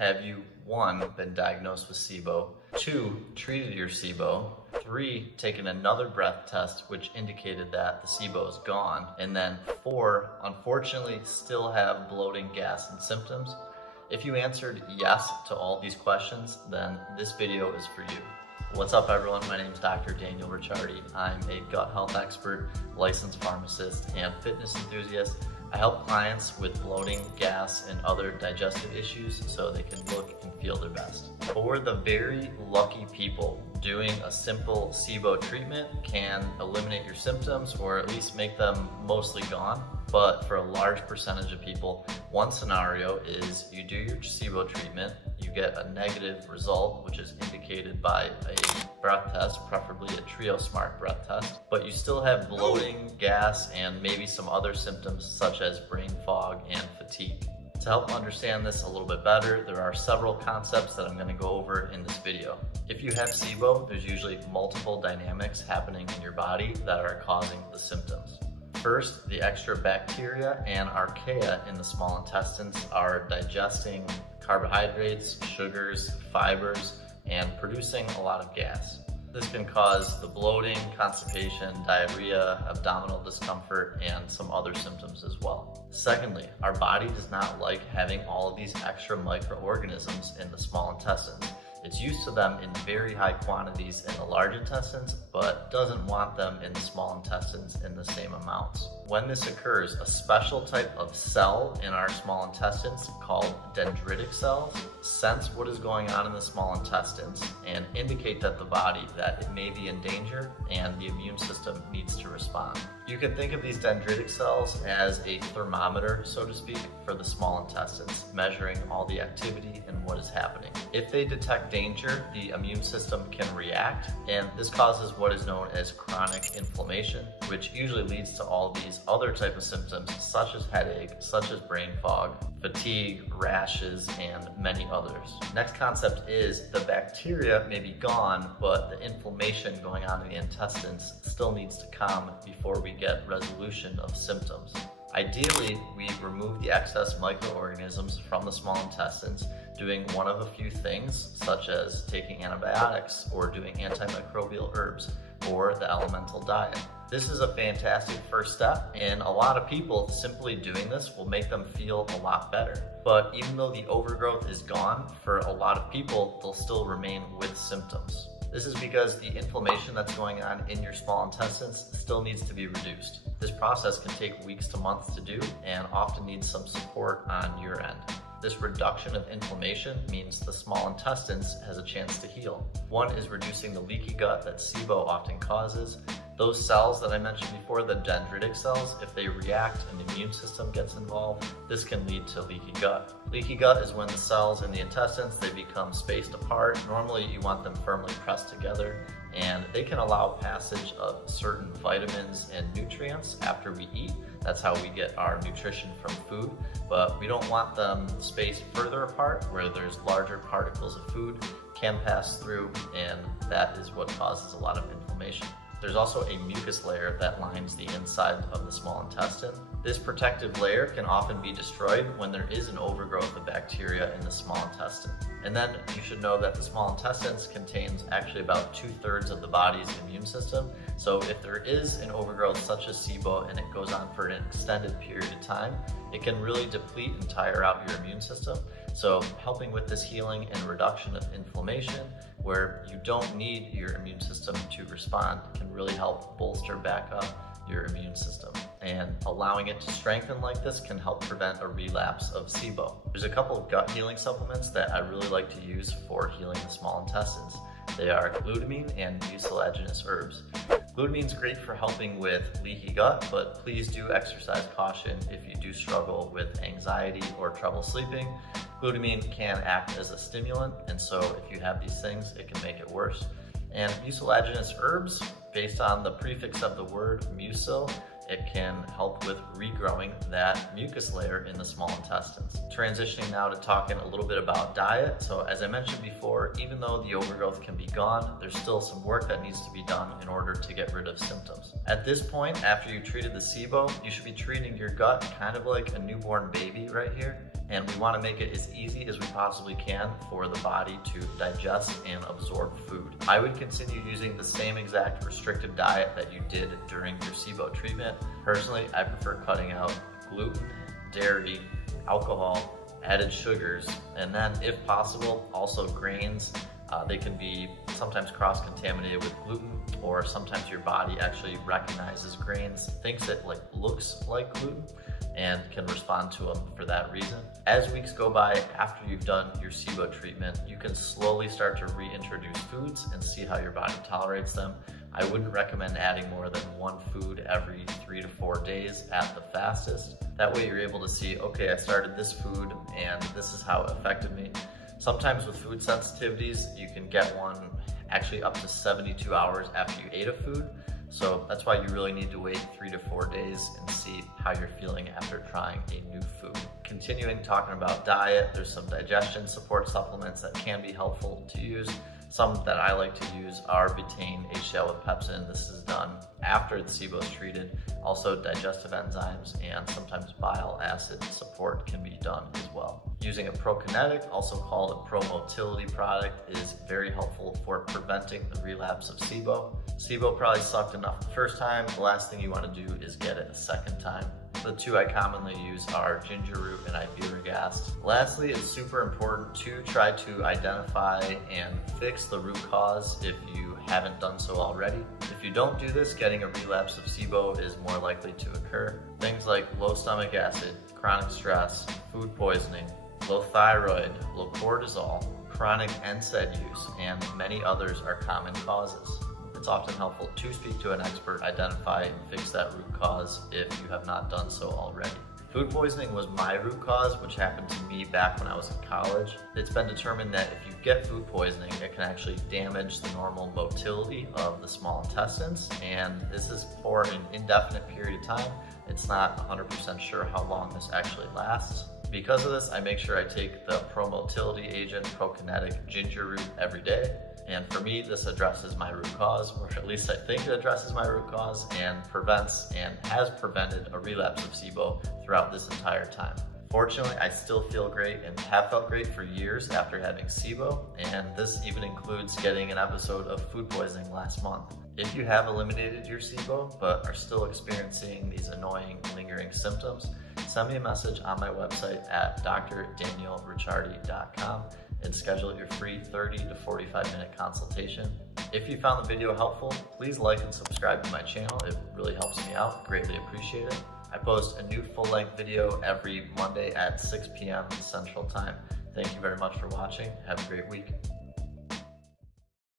Have you 1, been diagnosed with SIBO, 2, treated your SIBO, 3, taken another breath test which indicated that the SIBO is gone, and then 4, unfortunately still have bloating, gas, and symptoms? If you answered yes to all these questions, then this video is for you. What's up everyone, my name is Dr. Daniel Ricciardi. I'm a gut health expert, licensed pharmacist, and fitness enthusiast. I help clients with bloating, gas, and other digestive issues so they can look and feel their best. For the very lucky people, doing a simple SIBO treatment can eliminate your symptoms or at least make them mostly gone. But for a large percentage of people, one scenario is you do your SIBO treatment, you get a negative result, which is indicated by a breath test, preferably a Trio Smart breath test, but you still have bloating, gas, and maybe some other symptoms such as brain fog and fatigue. To help understand this a little bit better, there are several concepts that I'm going to go over in this video. If you have SIBO, there's usually multiple dynamics happening in your body that are causing the symptoms. First, the extra bacteria and archaea in the small intestines are digesting carbohydrates, sugars, fibers, and producing a lot of gas. This can cause the bloating, constipation, diarrhea, abdominal discomfort, and some other symptoms as well. Secondly, our body does not like having all of these extra microorganisms in the small intestines. It's used to them in very high quantities in the large intestines, but doesn't want them in the small intestines in the same amounts. When this occurs, a special type of cell in our small intestines called dendritic cells sense what is going on in the small intestines and indicate that the body that it may be in danger and the immune system needs to respond. You can think of these dendritic cells as a thermometer, so to speak, for the small intestines, measuring all the activity and what is happening. If they detect danger, the immune system can react, and this causes what is known as chronic inflammation, which usually leads to all these other type of symptoms such as headache, such as brain fog, fatigue, rashes, and many others. Next concept is the bacteria may be gone, but the inflammation going on in the intestines still needs to calm before we get resolution of symptoms. Ideally, we remove the excess microorganisms from the small intestines, doing one of a few things, such as taking antibiotics or doing antimicrobial herbs or the elemental diet. This is a fantastic first step, and a lot of people simply doing this will make them feel a lot better. But even though the overgrowth is gone, for a lot of people, they'll still remain with symptoms. This is because the inflammation that's going on in your small intestines still needs to be reduced. This process can take weeks to months to do and often needs some support on your end. This reduction of inflammation means the small intestines has a chance to heal. One is reducing the leaky gut that SIBO often causes. Those cells that I mentioned before, the dendritic cells, if they react and the immune system gets involved, this can lead to leaky gut. Leaky gut is when the cells in the intestines, they become spaced apart. Normally you want them firmly pressed together, and they can allow passage of certain vitamins and nutrients after we eat. That's how we get our nutrition from food, but we don't want them spaced further apart where there's larger particles of food can pass through, and that is what causes a lot of inflammation. There's also a mucus layer that lines the inside of the small intestine. This protective layer can often be destroyed when there is an overgrowth of bacteria in the small intestine. And then you should know that the small intestines contains actually about 2/3 of the body's immune system. So if there is an overgrowth such as SIBO and it goes on for an extended period of time, it can really deplete and tire out your immune system. So helping with this healing and reduction of inflammation, where you don't need your immune system to respond, can really help bolster back up your immune system. And allowing it to strengthen like this can help prevent a relapse of SIBO. There's a couple of gut healing supplements that I really like to use for healing the small intestines. They are glutamine and mucilaginous herbs. Glutamine is great for helping with leaky gut, but please do exercise caution if you do struggle with anxiety or trouble sleeping. Glutamine can act as a stimulant, and so if you have these things, it can make it worse. And mucilaginous herbs, based on the prefix of the word mucil, it can help with regrowing that mucus layer in the small intestines. Transitioning now to talking a little bit about diet. So as I mentioned before, even though the overgrowth can be gone, there's still some work that needs to be done in order to get rid of symptoms. At this point, after you treated the SIBO, you should be treating your gut kind of like a newborn baby right here. and we want to make it as easy as we possibly can for the body to digest and absorb food. I would continue using the same exact restrictive diet that you did during your SIBO treatment. Personally, I prefer cutting out gluten, dairy, alcohol, added sugars, and then if possible, also grains. They can be sometimes cross-contaminated with gluten, or sometimes your body actually recognizes grains, thinks it looks like gluten, and can respond to them for that reason. As weeks go by after you've done your SIBO treatment, you can slowly start to reintroduce foods and see how your body tolerates them. I wouldn't recommend adding more than one food every 3 to 4 days at the fastest. That way you're able to see, okay, I started this food and this is how it affected me. Sometimes with food sensitivities, you can get one actually up to 72 hours after you ate a food. So that's why you really need to wait 3 to 4 days and see how you're feeling after trying a new food. Continuing talking about diet, there's some digestion support supplements that can be helpful to use. Some that I like to use are betaine, HCl with pepsin. This is done after the SIBO is treated. Also digestive enzymes and sometimes bile acid support can be done as well. Using a prokinetic, also called a pro-motility product, is very helpful for preventing the relapse of SIBO. SIBO probably sucked enough the first time. The last thing you want to do is get it a second time. The two I commonly use are ginger root and iberic acid. Lastly, it's super important to try to identify and fix the root cause if you haven't done so already. If you don't do this, getting a relapse of SIBO is more likely to occur. Things like low stomach acid, chronic stress, food poisoning, low thyroid, low cortisol, chronic NSAID use, and many others are common causes. It's often helpful to speak to an expert, identify and fix that root cause if you have not done so already. Food poisoning was my root cause, which happened to me back when I was in college. It's been determined that if you get food poisoning, it can actually damage the normal motility of the small intestines, and this is for an indefinite period of time. It's not 100% sure how long this actually lasts. Because of this, I make sure I take the pro-motility agent, prokinetic ginger root, every day. And for me, this addresses my root cause, or at least I think it addresses my root cause, and prevents and has prevented a relapse of SIBO throughout this entire time. Fortunately, I still feel great and have felt great for years after having SIBO, and this even includes getting an episode of food poisoning last month. If you have eliminated your SIBO but are still experiencing these annoying, lingering symptoms, send me a message on my website at drdanielricciardi.com and schedule your free 30 to 45 minute consultation. If you found the video helpful, please like and subscribe to my channel. It really helps me out, greatly appreciate it. I post a new full-length video every Monday at 6 p.m. Central Time. Thank you very much for watching. Have a great week.